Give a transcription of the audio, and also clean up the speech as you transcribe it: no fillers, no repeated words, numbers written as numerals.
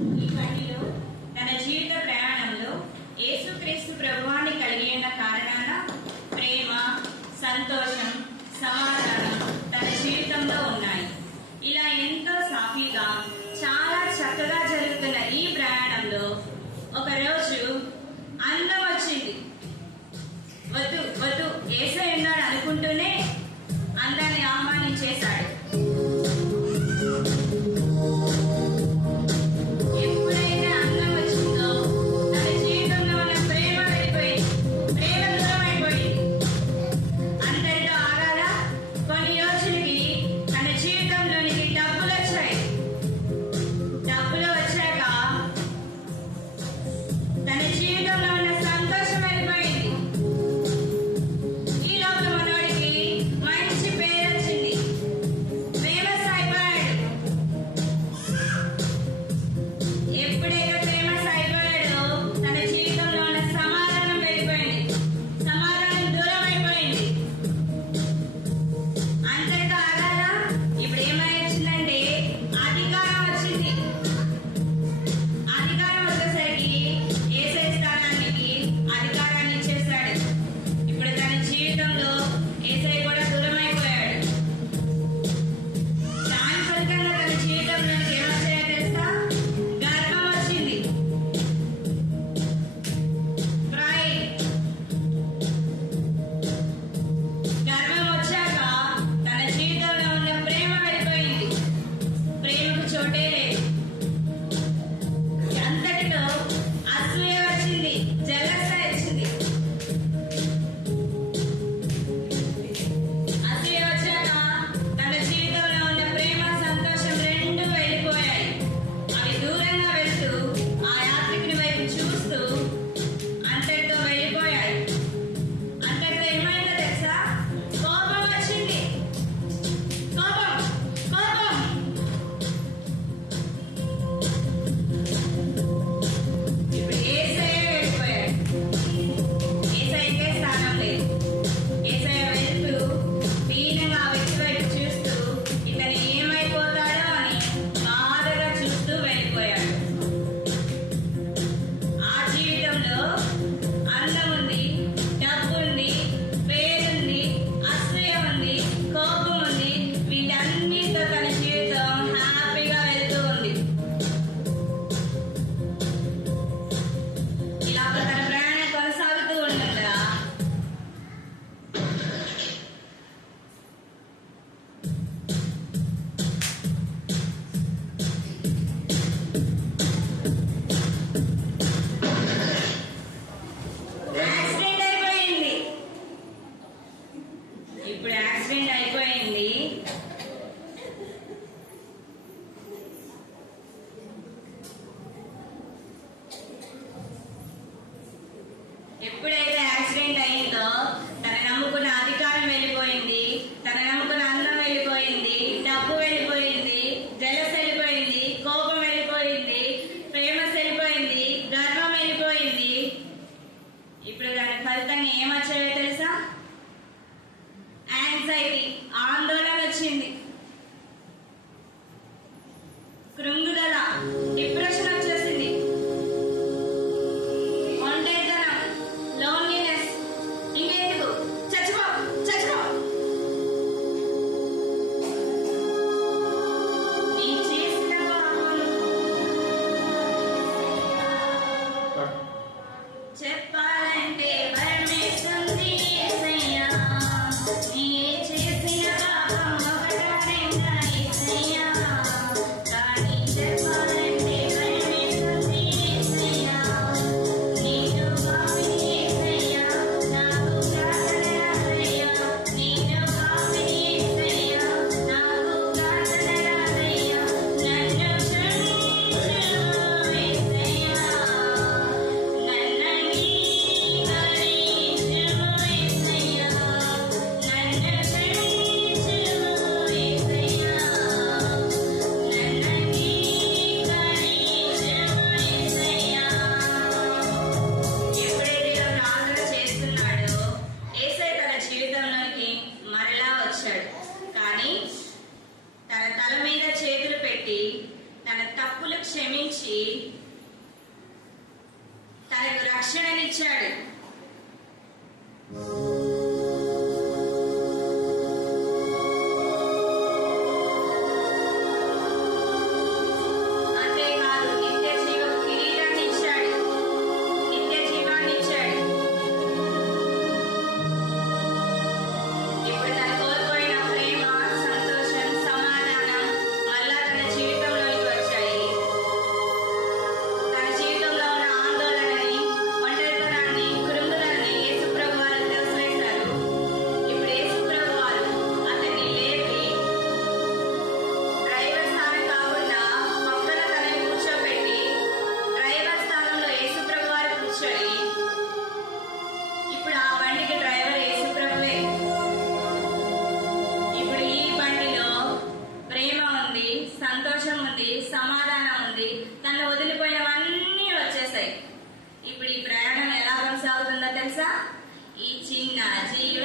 ఈ బండిలో తన జీవిత ప్రయాణంలో యేసుక్రీస్తు ప్రభువాన్ని కలిగి ఉన్న కారణాన ప్రేమ, సంతోషం, సమాధానం తన జీవితంలో ఉన్నాయి. ఇలా ఎంతో సాఫీగా చాలా చక్కగా జరుగుతున్న ఈ ప్రయాణంలో ఒకరోజు అందం వచ్చింది. వద్దు వద్దు యేసయ్య ఉన్నాడు అనుకుంటూనే అందాన్ని ఆహ్వానించేశాడు. ఎప్పుడైతే అందం వచ్చిందో తన జీవితంలో ఉన్న ప్రేమ వెళ్ళిపోయింది, ప్రేమ దూరం అయిపోయింది. అంతటితో ఆగాల కొన్ని రోజులకి తన జీవితంలోనికి డబ్బులు వచ్చాయి. డబ్బులు వచ్చాక తన జీవితంలో ఉన్న సంతోషం వెళ్ళిపోయింది. ఈ లోపల మనోడికి మంచి పేరు వచ్చింది, ఫేమస్ అయిపోయాడు. ఎప్పుడైతే ఫేమస్ అయిపోయాడో తన జీవితంలో ఉన్న సమాధానం వెళ్ళిపోయింది, సమాధానం దూరం అయిపోయింది. అంతటితో ఆగాల ఇప్పుడు ఏమై వచ్చిందంటే అధికారం వచ్చింది. అధికారం వచ్చేసరికి యేసయ్య స్థానానికి అధికారాన్ని ఇచ్చేశాడు. ఇప్పుడు తన జీవితంలో యేసయ్య కూడా దూరం అయిపోయాడు. దాని ఫలితంగా తన జీవితంలో ఏమొచ్చాయో తెలుసా? గర్వం వచ్చింది, ప్రైడ్. గర్వం వచ్చాక తన జీవితంలో ఉన్న ప్రేమ వెళ్ళిపోయింది, ప్రేమకు చోటే లేదు. అంతటిలో అసూయ వచ్చింది, జలస వచ్చింది. అసూయ వచ్చాక తన జీవితంలో ఉన్న ప్రేమ, సంతోషం రెండు వెళ్ళిపోయాయి. అవి దూరంగా వెళ్తూ ఆ యాత్రికుని వైపు చూస్తూ అంతటితో వెళ్ళిపోయాయి. అంతటితో ఏమైందో తెలుసా? కోపం వచ్చింది, కోపం కోపం. ఇప్పుడు యేసయ్య వెళ్ళిపోయాడు, యేసయ్యకే స్థానం లేదు. యేసయ్య వెళ్తూ దీనంగా ఆ వ్యక్తి వైపు చూస్తూ ఇతను ఏమైపోతాడో అని బాధగా చూస్తూ వెళ్ళిపోయాడు. ఆ జీవితంలో అందం ఉంది, డబ్బు ఉంది, పేరుంది, అసూయ ఉంది, కోపం ఉంది. వీటన్నిటితో తన జీవితం హ్యాపీగా వెళ్తూ ఉంది. ఇలా తన ప్రయాణం కొనసాగుతూ ఉండగా యాక్సిడెంట్ అయిపోయింది. ఇప్పుడు యాక్సిడెంట్ అయిపోయింది. ఎప్పుడైతే యాక్సిడెంట్ అయిందో తన నమ్ముకున్న అధికారం వెళ్ళిపోయింది, తన నమ్ముకున్న అందం వెళ్ళిపోయింది, డబ్బు వెళ్ళిపోయింది, జలస్ వెళ్ళిపోయింది, కోపం వెళ్ళిపోయింది, ఫేమస్ వెళ్ళిపోయింది, గర్వం వెళ్ళిపోయింది. ఇప్పుడు దాని ఫలితంగా ఏమొచ్చాయో తెలుసా? యాంగ్జైటీ, ఆందోళన వచ్చింది, కృంగుదల, డిప్రెషన్ వచ్చేసింది, ఒంటరితనం, లోన్లీనెస్. ఇంకెందుకు చచ్చిపో చచ్చిపో. నీ చేసిన పాపం చెప్పాలంటే భయమేస్తుంది. ఇచ్చి తనకు రక్షణనిచ్చాడు. సంతోషం ఉంది, సమాధానం ఉంది, తను వదిలిపోయినవన్నీ వచ్చేసాయి. ఇప్పుడు ఈ ప్రయాణం ఎలా కొనసాగుతుందో తెలుసా? ఈ చిన్న జీవ